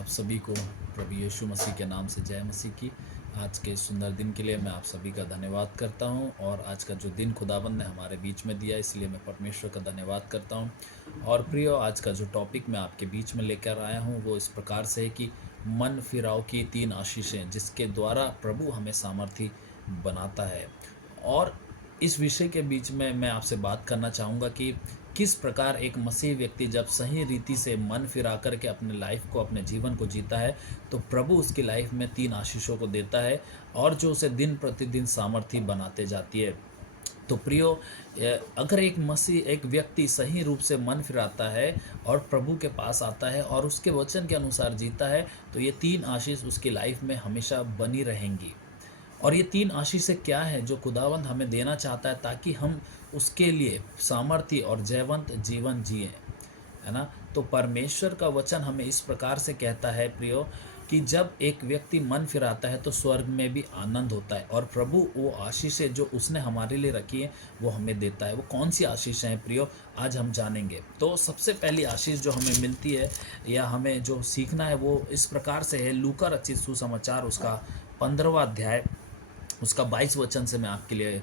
आप सभी को प्रभु यीशु मसीह के नाम से जय मसीह की। आज के इस सुंदर दिन के लिए मैं आप सभी का धन्यवाद करता हूं और आज का जो दिन खुदाबंद ने हमारे बीच में दिया इसलिए मैं परमेश्वर का धन्यवाद करता हूं। और प्रियो, आज का जो टॉपिक मैं आपके बीच में लेकर आया हूं वो इस प्रकार से है कि मन फिराव की 3 आशीषें जिसके द्वारा प्रभु हमें सामर्थी बनाता है। और इस विषय के बीच में मैं आपसे बात करना चाहूँगा कि किस प्रकार एक मसीह व्यक्ति जब सही रीति से मन फिरा कर के अपने लाइफ को, अपने जीवन को जीता है, तो प्रभु उसकी लाइफ में 3 आशीषों को देता है और जो उसे दिन प्रतिदिन सामर्थी बनाते जाती है। तो प्रियो, अगर एक व्यक्ति सही रूप से मन फिराता है और प्रभु के पास आता है और उसके वचन के अनुसार जीता है, तो ये 3 आशीष उसकी लाइफ में हमेशा बनी रहेंगी। और ये 3 आशीषें क्या है जो खुदावंद हमें देना चाहता है ताकि हम उसके लिए सामर्थ्य और जयवंत जीवन जिएं, है ना। तो परमेश्वर का वचन हमें इस प्रकार से कहता है प्रियो कि जब एक व्यक्ति मन फिराता है तो स्वर्ग में भी आनंद होता है और प्रभु वो आशीषें जो उसने हमारे लिए रखी है वो हमें देता है। वो कौन सी आशीषें हैं प्रियो, आज हम जानेंगे। तो सबसे पहली आशीष जो हमें मिलती है या हमें जो सीखना है वो इस प्रकार से है। लूका रचित सुसमाचार उसका 15वां अध्याय उसका 22 वचन से मैं आपके लिए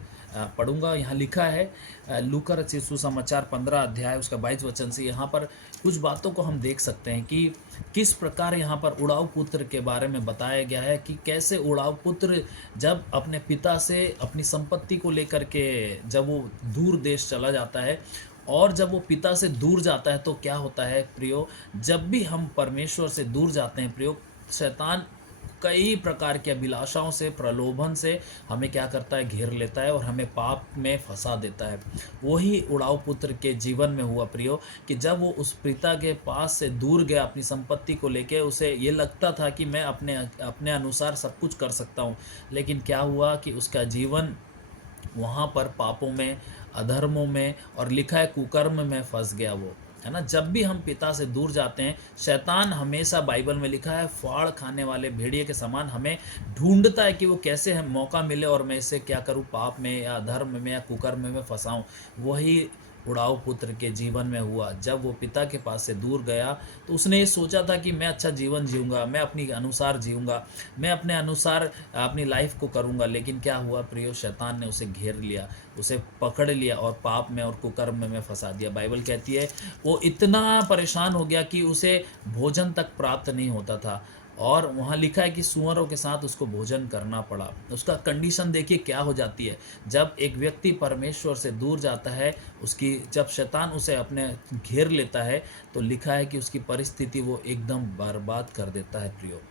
पढ़ूंगा। यहाँ लिखा है लूका रचित सुसमाचार 15 अध्याय उसका 22 वचन से। यहाँ पर कुछ बातों को हम देख सकते हैं कि किस प्रकार यहाँ पर उड़ाऊ पुत्र के बारे में बताया गया है कि कैसे उड़ाऊ पुत्र जब अपने पिता से अपनी संपत्ति को लेकर के जब वो दूर देश चला जाता है और जब वो पिता से दूर जाता है तो क्या होता है प्रियो, जब भी हम परमेश्वर से दूर जाते हैं प्रियो, शैतान कई प्रकार की अभिलाषाओं से, प्रलोभन से हमें क्या करता है, घेर लेता है और हमें पाप में फंसा देता है। वही उड़ाऊ पुत्र के जीवन में हुआ प्रियो कि जब वो उस पिता के पास से दूर गया अपनी संपत्ति को लेके, उसे ये लगता था कि मैं अपने अनुसार सब कुछ कर सकता हूँ, लेकिन क्या हुआ कि उसका जीवन वहाँ पर पापों में, अधर्मों में और लिखा है कुकर्म में फंस गया वो, है ना। जब भी हम पिता से दूर जाते हैं, शैतान हमेशा, बाइबल में लिखा है, फाड़ खाने वाले भेड़िए के समान हमें ढूंढता है कि वो कैसे हम मौका मिले और मैं इसे क्या करूं, पाप में या धर्म में या कुकर्म में फंसाऊं। वही उड़ाऊ पुत्र के जीवन में हुआ। जब वो पिता के पास से दूर गया तो उसने ये सोचा था कि मैं अच्छा जीवन जीऊँगा, मैं अपनी अनुसार जीऊँगा, मैं अपने अनुसार अपनी लाइफ को करूँगा। लेकिन क्या हुआ प्रियो, शैतान ने उसे घेर लिया, उसे पकड़ लिया और पाप में और कुकर्म में फंसा दिया। बाइबल कहती है वो इतना परेशान हो गया कि उसे भोजन तक प्राप्त नहीं होता था और वहाँ लिखा है कि सूअरों के साथ उसको भोजन करना पड़ा। उसका कंडीशन देखिए क्या हो जाती है जब एक व्यक्ति परमेश्वर से दूर जाता है, उसकी जब शैतान उसे अपने घेर लेता है तो लिखा है कि उसकी परिस्थिति वो एकदम बर्बाद कर देता है प्रियो।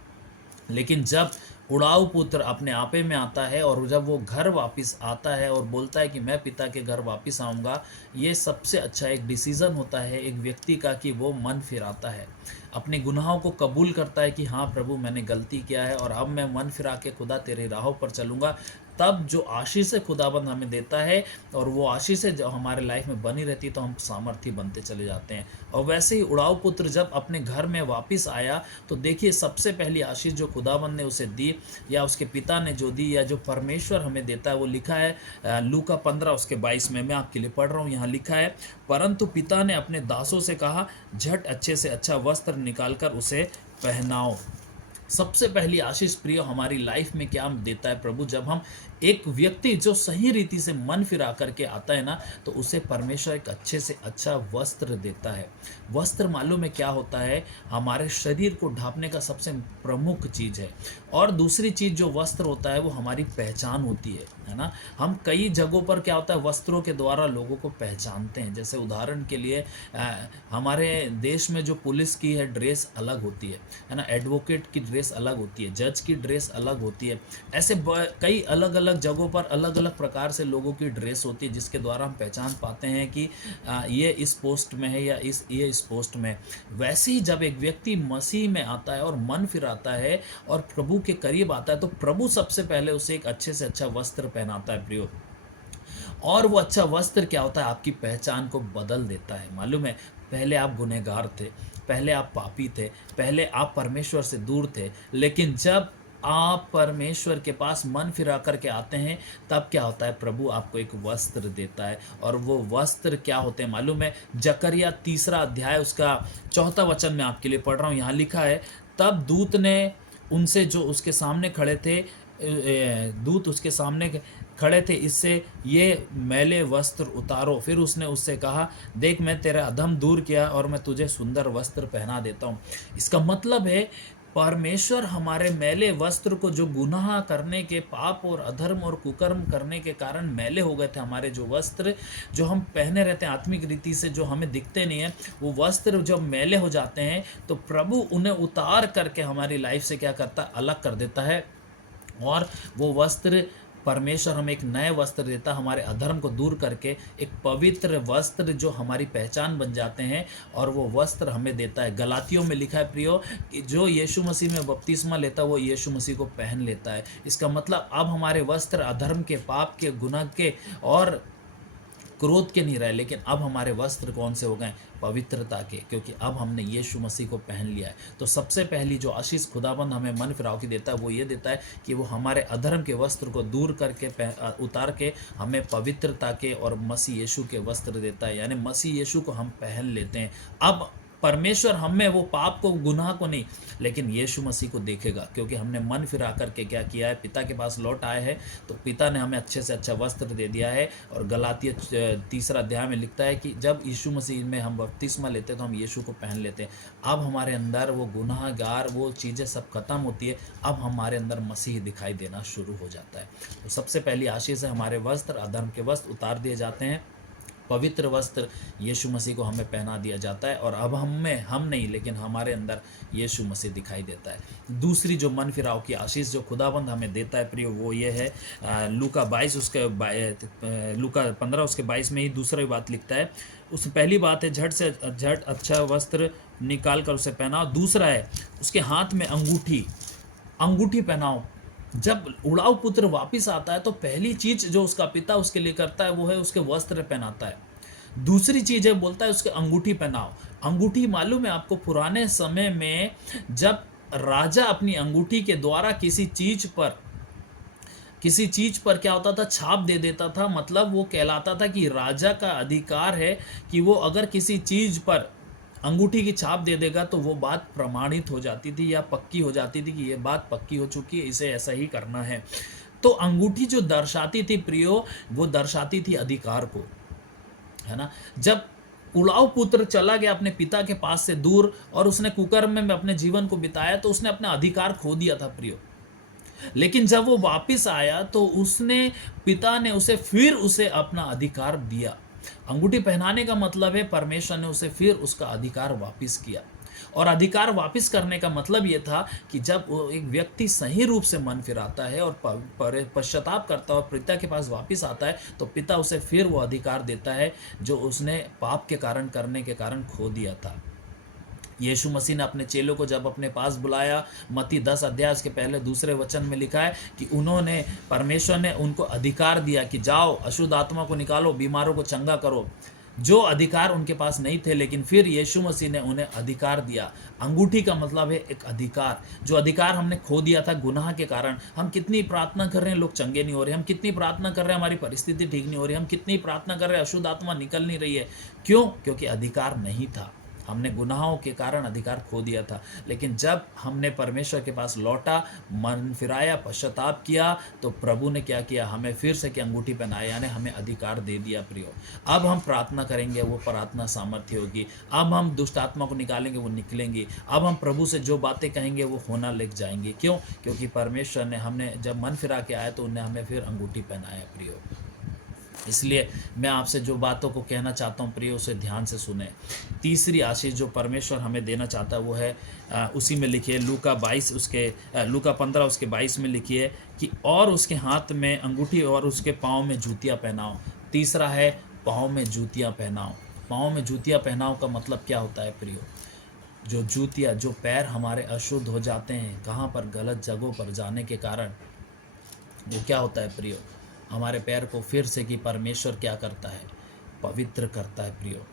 लेकिन जब उड़ाऊ पुत्र अपने आपे में आता है और जब वो घर वापस आता है और बोलता है कि मैं पिता के घर वापस आऊँगा, ये सबसे अच्छा एक डिसीज़न होता है एक व्यक्ति का कि वो मन फिराता है, अपने गुनाहों को कबूल करता है कि हाँ प्रभु मैंने गलती किया है और अब मैं मन फिरा के खुदा तेरे राहों पर चलूँगा। तब जो आशीष खुदाबंद हमें देता है और वो आशीष जब हमारे लाइफ में बनी रहती है तो हम सामर्थी बनते चले जाते हैं। और वैसे ही उड़ाऊ पुत्र जब अपने घर में वापस आया तो देखिए सबसे पहली आशीष जो खुदाबंद ने उसे दी या उसके पिता ने जो दी या जो परमेश्वर हमें देता है वो लिखा है लूका 15 उसके 22 में। मैं आपके लिए पढ़ रहा हूँ। यहाँ लिखा है, परंतु पिता ने अपने दासों से कहा, झट अच्छे से अच्छा वस्त्र निकालकर उसे पहनाओ। सबसे पहली आशीष प्रिय हमारी लाइफ में क्या देता है प्रभु, जब हम एक व्यक्ति जो सही रीति से मन फिरा करके आता है ना तो उसे परमेश्वर एक अच्छे से अच्छा वस्त्र देता है। वस्त्र मालूम है क्या होता है, हमारे शरीर को ढांपने का सबसे प्रमुख चीज़ है। और दूसरी चीज़ जो वस्त्र होता है वो हमारी पहचान होती है ना। हम कई जगहों पर क्या होता है, वस्त्रों के द्वारा लोगों को पहचानते हैं। जैसे उदाहरण के लिए हमारे देश में जो पुलिस की है ड्रेस अलग होती है ना, एडवोकेट की ड्रेस अलग होती है, जज की ड्रेस अलग होती है। ऐसे कई अलग अलग जगहों पर अलग अलग प्रकार से लोगों की ड्रेस होती है जिसके द्वारा हम पहचान पाते हैं कि ये इस पोस्ट में है या ये इस पोस्ट में। वैसे ही जब एक व्यक्ति मसीह में आता है और मन फिराता है और प्रभु के करीब आता है तो प्रभु सबसे पहले उसे एक अच्छे से अच्छा वस्त्र पहनाता है प्रियो। और वो अच्छा वस्त्र क्या होता है, आपकी पहचान को बदल देता है। मालूम है, पहले आप गुनहगार थे, पहले आप पापी थे, पहले आप परमेश्वर से दूर थे, लेकिन जब आप परमेश्वर के पास मन फिरा करके आते हैं तब क्या होता है, प्रभु आपको एक वस्त्र देता है। और वो वस्त्र क्या होते हैं मालूम है, जकरिया 3 अध्याय उसका 4 वचन में आपके लिए पढ़ रहा हूँ। यहाँ लिखा है, तब दूत ने उनसे, जो उसके सामने खड़े थे, दूत उसके सामने खड़े थे, इससे ये मैले वस्त्र उतारो। फिर उसने उससे कहा, देख मैं तेरा अधम दूर किया और मैं तुझे सुंदर वस्त्र पहना देता हूँ। इसका मतलब है परमेश्वर हमारे मैले वस्त्र को, जो गुनाह करने के, पाप और अधर्म और कुकर्म करने के कारण मैले हो गए थे, हमारे जो वस्त्र जो हम पहने रहते हैं आत्मिक रीति से, जो हमें दिखते नहीं है, वो वस्त्र जब मैले हो जाते हैं तो प्रभु उन्हें उतार करके हमारी लाइफ से क्या करता है, अलग कर देता है। और वो वस्त्र, परमेश्वर हमें एक नए वस्त्र देता है, हमारे अधर्म को दूर करके एक पवित्र वस्त्र जो हमारी पहचान बन जाते हैं, और वो वस्त्र हमें देता है। गलातियों में लिखा है प्रियो कि जो यीशु मसीह में बपतिस्मा लेता है वो यीशु मसीह को पहन लेता है। इसका मतलब अब हमारे वस्त्र अधर्म के, पाप के, गुनाह के और क्रोध के नहीं रहे, लेकिन अब हमारे वस्त्र कौन से हो गए, पवित्रता के, क्योंकि अब हमने यीशु मसीह को पहन लिया है। तो सबसे पहली जो आशीष खुदाबंद हमें मन फिराव की देता है वो ये देता है कि वो हमारे अधर्म के वस्त्र को दूर करके, उतार के हमें पवित्रता के और मसीह यीशु के वस्त्र देता है, यानी मसीह यीशु को हम पहन लेते हैं। अब परमेश्वर हमें वो पाप को, गुनाह को नहीं, लेकिन यीशु मसीह को देखेगा, क्योंकि हमने मन फिरा करके क्या किया है, पिता के पास लौट आए हैं, तो पिता ने हमें अच्छे से अच्छा वस्त्र दे दिया है। और गलातिया 3 अध्याय में लिखता है कि जब यीशु मसीह में हम बपतिस्मा लेते हैं तो हम यीशु को पहन लेते हैं। अब हमारे अंदर वो गुनाहगार, वो चीज़ें सब खत्म होती है, अब हमारे अंदर मसीह दिखाई देना शुरू हो जाता है। तो सबसे पहली आशीष है, हमारे वस्त्र, अधर्म के वस्त्र उतार दिए जाते हैं, पवित्र वस्त्र यीशु मसीह को हमें पहना दिया जाता है, और अब हम नहीं, लेकिन हमारे अंदर यीशु मसीह दिखाई देता है। दूसरी जो मन फिराव की आशीष जो खुदाबंद हमें देता है प्रियो, वो ये है लूका 15 उसके 22 में ही दूसरी बात लिखता है। उस पहली बात है, झट अच्छा वस्त्र निकाल कर उसे पहनाओ। दूसरा है, उसके हाथ में अंगूठी पहनाओ। जब उड़ाऊ पुत्र वापिस आता है तो पहली चीज जो उसका पिता उसके लिए करता है वो है उसके वस्त्र पहनाता है। दूसरी चीज है, बोलता है उसके अंगूठी पहनाओ। अंगूठी मालूम है आपको, पुराने समय में जब राजा अपनी अंगूठी के द्वारा किसी चीज पर क्या होता था, छाप दे देता था, मतलब वो कहलाता था कि राजा का अधिकार है कि वो अगर किसी चीज पर अंगूठी की छाप दे देगा तो वो बात प्रमाणित हो जाती थी या पक्की हो जाती थी कि ये बात पक्की हो चुकी है, इसे ऐसा ही करना है। तो अंगूठी जो दर्शाती थी प्रियो, वो दर्शाती थी अधिकार को, है ना। जब उड़ाऊ पुत्र चला गया अपने पिता के पास से दूर और उसने कुकर्म में अपने जीवन को बिताया, तो उसने अपना अधिकार खो दिया था प्रियो। लेकिन जब वो वापिस आया तो पिता ने उसे अपना अधिकार दिया। अंगूठी पहनाने का मतलब है परमेश्वर ने उसे फिर उसका अधिकार वापस किया। और अधिकार वापस करने का मतलब ये था कि जब एक व्यक्ति सही रूप से मन फिराता है और पश्चाताप करता है और पिता के पास वापस आता है, तो पिता उसे फिर वो अधिकार देता है जो उसने पाप के कारण करने के कारण खो दिया था। यीशु मसीह ने अपने चेलों को जब अपने पास बुलाया, मत्ती 10 अध्याय के पहले दूसरे वचन में लिखा है कि परमेश्वर ने उनको अधिकार दिया कि जाओ अशुद्ध आत्मा को निकालो, बीमारों को चंगा करो, जो अधिकार उनके पास नहीं थे, लेकिन फिर यीशु मसीह ने उन्हें अधिकार दिया। अंगूठी का मतलब है एक अधिकार, जो अधिकार हमने खो दिया था गुनाह के कारण। हम कितनी प्रार्थना कर रहे हैं, लोग चंगे नहीं हो रहे, हम कितनी प्रार्थना कर रहे हैं, हमारी परिस्थिति ठीक नहीं हो रही, हम कितनी प्रार्थना कर रहे हैं, अशुद्ध आत्मा निकल नहीं रही है। क्यों? क्योंकि अधिकार नहीं था, हमने गुनाहों के कारण अधिकार खो दिया था। लेकिन जब हमने परमेश्वर के पास लौटा, मन फिराया, पश्चाताप किया, तो प्रभु ने क्या किया, हमें फिर से क्या अंगूठी पहनाया, यानी हमें अधिकार दे दिया प्रियो। अब हम प्रार्थना करेंगे, वो प्रार्थना सामर्थ्य होगी। अब हम दुष्ट आत्मा को निकालेंगे, वो निकलेंगी। अब हम प्रभु से जो बातें कहेंगे वो होना लग जाएंगी। क्यों? क्योंकि परमेश्वर ने, हमने जब मन फिरा के आया तो उन्हें हमें फिर अंगूठी पहनाया प्रियो। इसलिए मैं आपसे जो बातों को कहना चाहता हूँ प्रियो, उसे ध्यान से सुने। तीसरी आशीष जो परमेश्वर हमें देना चाहता है वो है, उसी में लिखिए लूका 15 उसके 22 में लिखिए कि और उसके हाथ में अंगूठी और उसके पाँव में जूतियाँ पहनाओ। तीसरा है पाँव में जूतियाँ पहनाओ। पाँव में जूतियाँ पहनाओ का मतलब क्या होता है प्रियो? जो जूतियाँ, जो पैर हमारे अशुद्ध हो जाते हैं, कहाँ पर, गलत जगहों पर जाने के कारण, वो क्या होता है प्रियो, हमारे पैर को फिर से कि परमेश्वर क्या करता है, पवित्र करता है प्रियो।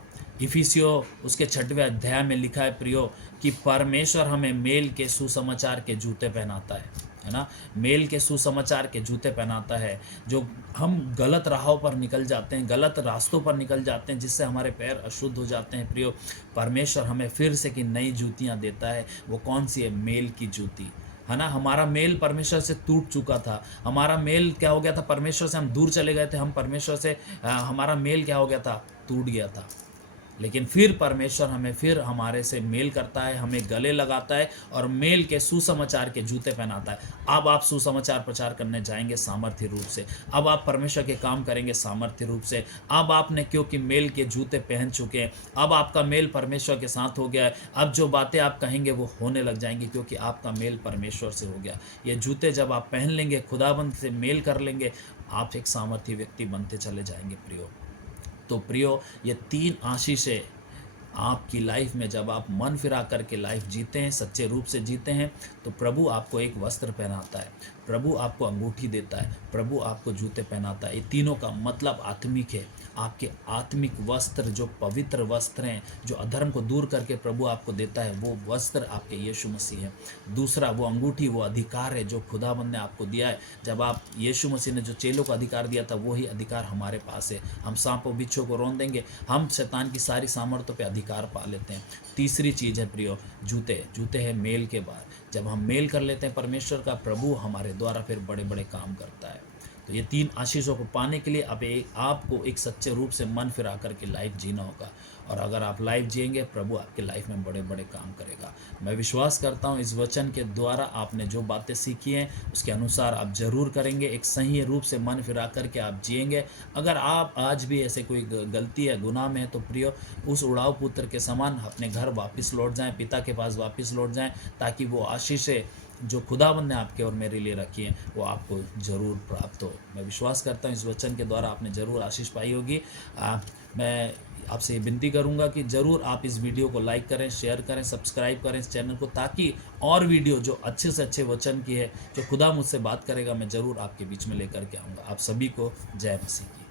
इफिसियों उसके 6वें अध्याय में लिखा है प्रियो कि परमेश्वर हमें मेल के सुसमाचार के जूते पहनाता है। है ना। मेल के सुसमाचार के जूते पहनाता है। जो हम गलत राहों पर निकल जाते हैं, गलत रास्तों पर निकल जाते हैं, जिससे हमारे पैर अशुद्ध हो जाते हैं प्रियो, परमेश्वर हमें फिर से की नई जूतियाँ देता है। वो कौन सी है? मेल की जूती, है ना। हमारा मेल परमेश्वर से टूट चुका था। हमारा मेल क्या हो गया था? परमेश्वर से हम दूर चले गए थे। हम परमेश्वर से हमारा मेल क्या हो गया था? टूट गया था। लेकिन फिर परमेश्वर हमें फिर हमारे से मेल करता है, हमें गले लगाता है और मेल के सुसमाचार के जूते पहनाता है। अब आप सुसमाचार प्रचार करने जाएंगे सामर्थ्य रूप से। अब आप परमेश्वर के काम करेंगे सामर्थ्य रूप से। अब आपने क्योंकि मेल के जूते पहन चुके हैं, अब आपका मेल परमेश्वर के साथ हो गया है। अब जो बातें आप कहेंगे वो होने लग जाएंगी, क्योंकि आपका मेल परमेश्वर से हो गया। ये जूते जब आप पहन लेंगे, खुदाबंद से मेल कर लेंगे, आप एक सामर्थ्य व्यक्ति बनते चले जाएंगे प्रियो। तो प्रियो, ये 3 आशीषें आपकी लाइफ में जब आप मन फिरा करके लाइफ जीते हैं, सच्चे रूप से जीते हैं, तो प्रभु आपको एक वस्त्र पहनाता है, प्रभु आपको अंगूठी देता है, प्रभु आपको जूते पहनाता है। ये तीनों का मतलब आत्मिक है। आपके आत्मिक वस्त्र, जो पवित्र वस्त्र हैं, जो अधर्म को दूर करके प्रभु आपको देता है, वो वस्त्र आपके यीशु मसीह है। दूसरा, वो अंगूठी, वो अधिकार है जो खुदाबंद ने आपको दिया है। जब आप यीशु मसीह ने जो चेलों को अधिकार दिया था, वही अधिकार हमारे पास है। हम सांपों बिच्छों को रौंद देंगे, हम शैतान की सारी सामर्थ्यों पे अधिकार पा लेते हैं। तीसरी चीज़ है प्रियो, जूते। जूते है मेल के बाद। जब हम मेल कर लेते हैं परमेश्वर का, प्रभु हमारे द्वारा फिर बड़े बड़े काम करता है। तो ये 3 आशीषों को पाने के लिए अब आपको एक सच्चे रूप से मन फिरा करके लाइफ जीना होगा। और अगर आप लाइफ जिएंगे, प्रभु आपके लाइफ में बड़े बड़े काम करेगा। मैं विश्वास करता हूँ इस वचन के द्वारा आपने जो बातें सीखी हैं, उसके अनुसार आप जरूर करेंगे। एक सही रूप से मन फिरा करके आप जिएंगे। अगर आप आज भी ऐसे कोई गलती है, गुनाह में है, तो प्रियो, उस उड़ाऊ पुत्र के समान अपने घर वापस लौट जाएं, पिता के पास वापस लौट जाएं, ताकि वो आशीषें जो खुदाबंद ने आपके और मेरे लिए रखी हैं, वो आपको ज़रूर प्राप्त हो। मैं विश्वास करता हूँ इस वचन के द्वारा आपने ज़रूर आशीष पाई होगी। मैं आपसे विनती करूंगा कि ज़रूर आप इस वीडियो को लाइक करें, शेयर करें, सब्सक्राइब करें इस चैनल को, ताकि और वीडियो जो अच्छे से अच्छे वचन की है, जो खुदा मुझसे बात करेगा, मैं ज़रूर आपके बीच में लेकर के आऊँगा। आप सभी को जय मसीह की।